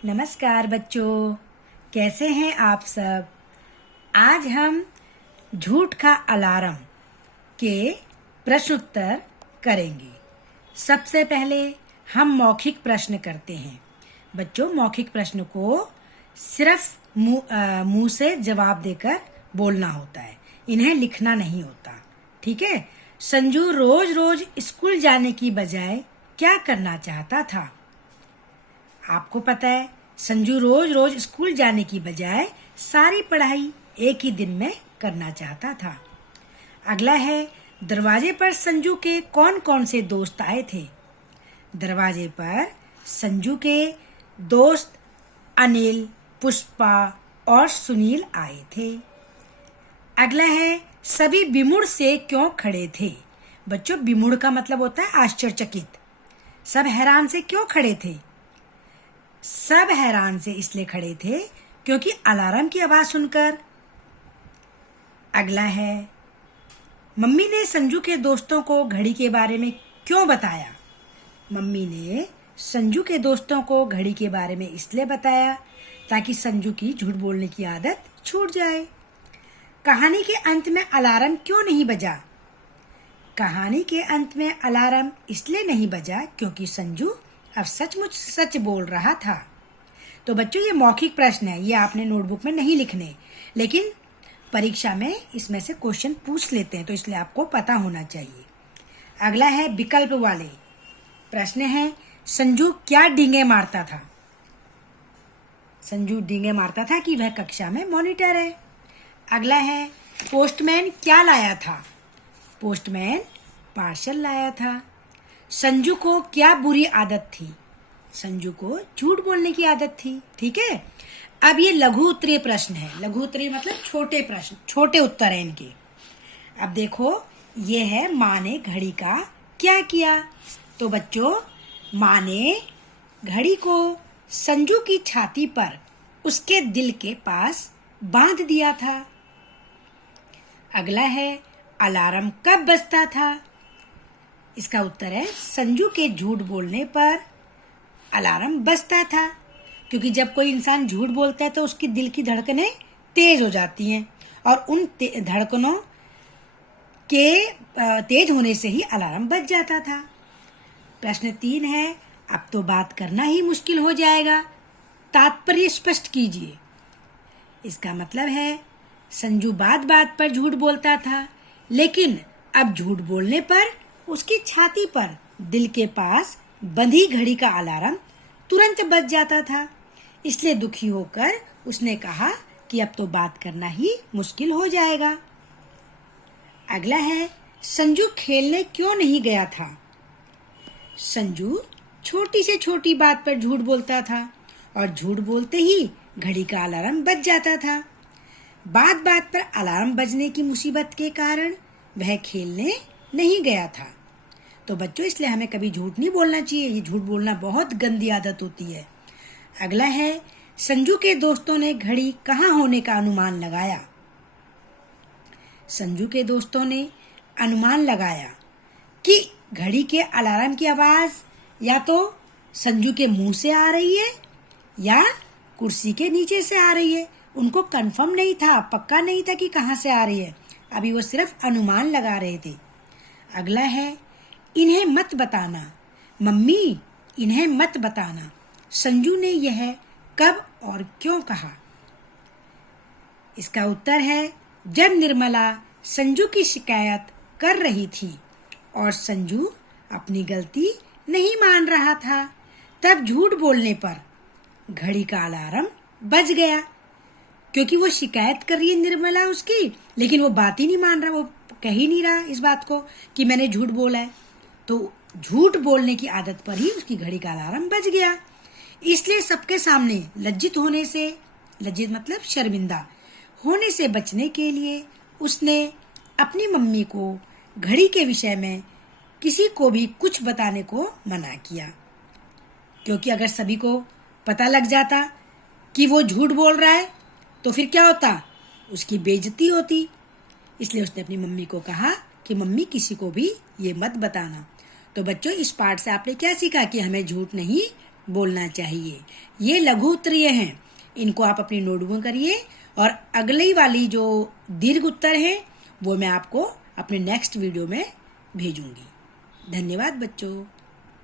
नमस्कार बच्चों, कैसे हैं आप सब। आज हम झूठ का अलार्म के प्रश्न उत्तर करेंगे। सबसे पहले हम मौखिक प्रश्न करते हैं। बच्चों, मौखिक प्रश्न को सिर्फ मुंह से जवाब देकर बोलना होता है, इन्हें लिखना नहीं होता। ठीक है। संजू रोज रोज स्कूल जाने की बजाय क्या करना चाहता था? आपको पता है, संजू रोज रोज स्कूल जाने की बजाय सारी पढ़ाई एक ही दिन में करना चाहता था। अगला है, दरवाजे पर संजू के कौन कौन से दोस्त आए थे? दरवाजे पर संजू के दोस्त अनिल, पुष्पा और सुनील आए थे। अगला है, सभी विमुड़ से क्यों खड़े थे? बच्चों, विमुड़ का मतलब होता है आश्चर्यचकित। सब हैरान से क्यों खड़े थे? सब हैरान से इसलिए खड़े थे क्योंकि अलार्म की आवाज सुनकर। अगला है, मम्मी ने संजू के दोस्तों को घड़ी के बारे में क्यों बताया? मम्मी ने संजू के दोस्तों को घड़ी के बारे में इसलिए बताया ताकि संजू की झूठ बोलने की आदत छूट जाए। कहानी के अंत में अलार्म क्यों नहीं बजा? कहानी के अंत में अलार्म इसलिए नहीं बजा क्योंकि संजू अब सचमुच सच बोल रहा था। तो बच्चों, ये मौखिक प्रश्न है, ये आपने नोटबुक में नहीं लिखने, लेकिन परीक्षा में इसमें से क्वेश्चन पूछ लेते हैं, तो इसलिए आपको पता होना चाहिए। अगला है विकल्प वाले प्रश्न है, संजू क्या डींगे मारता था? संजू डींगे मारता था कि वह कक्षा में मॉनिटर है। अगला है, पोस्टमैन क्या लाया था? पोस्टमैन पार्सल लाया था। संजू को क्या बुरी आदत थी? संजू को झूठ बोलने की आदत थी। ठीक है। अब ये लघु उत्तरीय प्रश्न है। लघु उत्तरीय मतलब छोटे प्रश्न, छोटे उत्तर हैं इनके। अब देखो, ये है माँ ने घड़ी का क्या किया। तो बच्चों, माँ ने घड़ी को संजू की छाती पर उसके दिल के पास बांध दिया था। अगला है, अलार्म कब बजता था? इसका उत्तर है, संजू के झूठ बोलने पर अलार्म बजता था, क्योंकि जब कोई इंसान झूठ बोलता है तो उसकी दिल की धड़कनें तेज हो जाती हैं और उन धड़कनों के तेज होने से ही अलार्म बज जाता था। प्रश्न 3 है, अब तो बात करना ही मुश्किल हो जाएगा, तात्पर्य स्पष्ट कीजिए। इसका मतलब है, संजू बात बात पर झूठ बोलता था, लेकिन अब झूठ बोलने पर उसकी छाती पर दिल के पास बंधी घड़ी का अलार्म तुरंत बज जाता था। इसलिए दुखी होकर उसने कहा कि अब तो बात करना ही मुश्किल हो जाएगा। अगला है, संजू खेलने क्यों नहीं गया था? संजू छोटी से छोटी बात पर झूठ बोलता था और झूठ बोलते ही घड़ी का अलार्म बज जाता था। बात बात पर अलार्म बजने की मुसीबत के कारण वह खेलने नहीं गया था। तो बच्चों, इसलिए हमें कभी झूठ नहीं बोलना चाहिए। ये झूठ बोलना बहुत गंदी आदत होती है। अगला है, संजू के दोस्तों ने घड़ी कहाँ होने का अनुमान लगाया? संजू के दोस्तों ने अनुमान लगाया कि घड़ी के अलार्म की आवाज या तो संजू के मुंह से आ रही है या कुर्सी के नीचे से आ रही है। उनको कंफर्म नहीं था, पक्का नहीं था कि कहाँ से आ रही है। अभी वो सिर्फ अनुमान लगा रहे थे। अगला है, इन्हें मत बताना। मम्मी, इन्हें मत बताना। संजू ने यह कब और क्यों कहा? इसका उत्तर है, जब निर्मला संजू की शिकायत कर रही थी और संजू अपनी गलती नहीं मान रहा था, तब झूठ बोलने पर घड़ी का अलार्म बज गया। क्योंकि वो शिकायत कर रही है निर्मला उसकी, लेकिन वो बात ही नहीं मान रहा, वो कह ही नहीं रहा इस बात को कि मैंने झूठ बोला है। तो झूठ बोलने की आदत पर ही उसकी घड़ी का अलार्म बज गया। इसलिए सबके सामने लज्जित होने से, लज्जित मतलब शर्मिंदा होने से बचने के लिए उसने अपनी मम्मी को घड़ी के विषय में किसी को भी कुछ बताने को मना किया। क्योंकि अगर सभी को पता लग जाता कि वो झूठ बोल रहा है तो फिर क्या होता, उसकी बेइज्जती होती। इसलिए उसने अपनी मम्मी को कहा कि मम्मी, किसी को भी ये मत बताना। तो बच्चों, इस पाठ से आपने क्या सीखा कि हमें झूठ नहीं बोलना चाहिए। ये लघु उत्तरीय हैं, इनको आप अपनी नोटबुक में करिए और अगली वाली जो दीर्घ उत्तर है वो मैं आपको अपने नेक्स्ट वीडियो में भेजूंगी। धन्यवाद बच्चों।